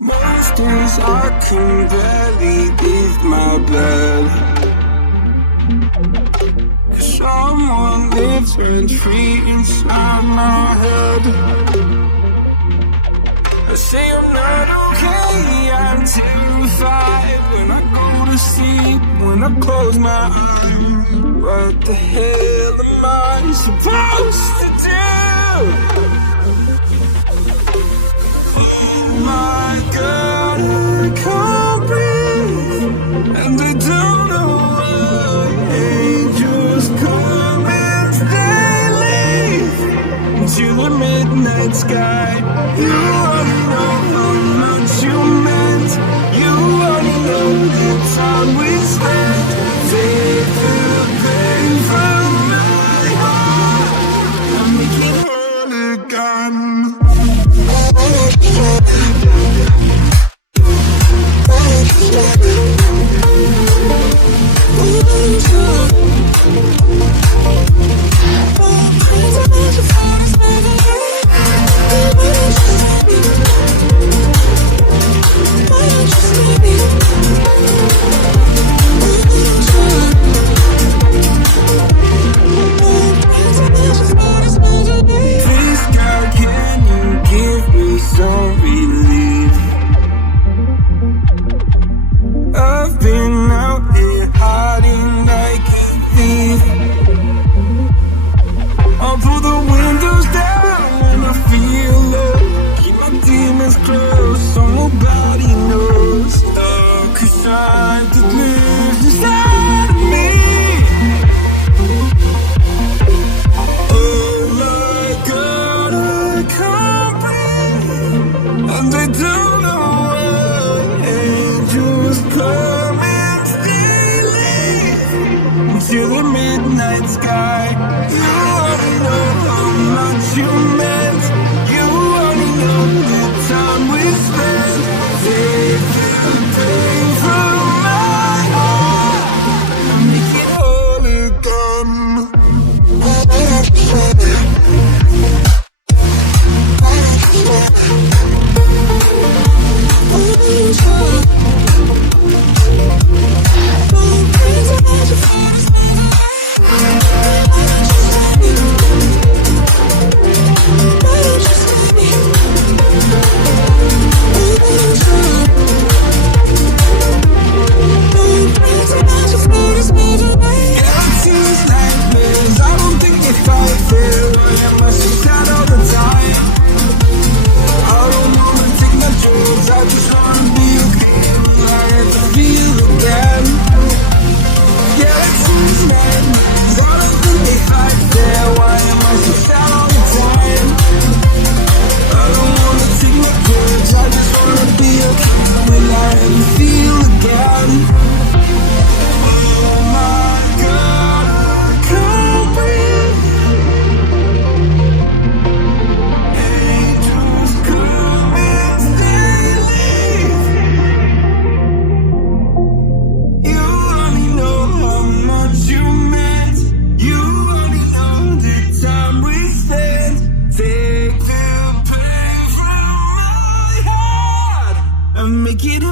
Most days I can barely breathe my blood. Someone lives rent free inside my head. I say I'm not okay, I'm terrified. When I go to sleep, when I close my eyes, what the hell am I supposed to do? My God, I can't breathe, and I don't know why. Angels come and they leave into the midnight sky. You already know how much you meant. You already know the time we spent. Take the pain from my heart and make it whole again. To the midnight sky. You already know how much you meant. You already know the time we spent. Take the pain from my heart and make it whole again. Make it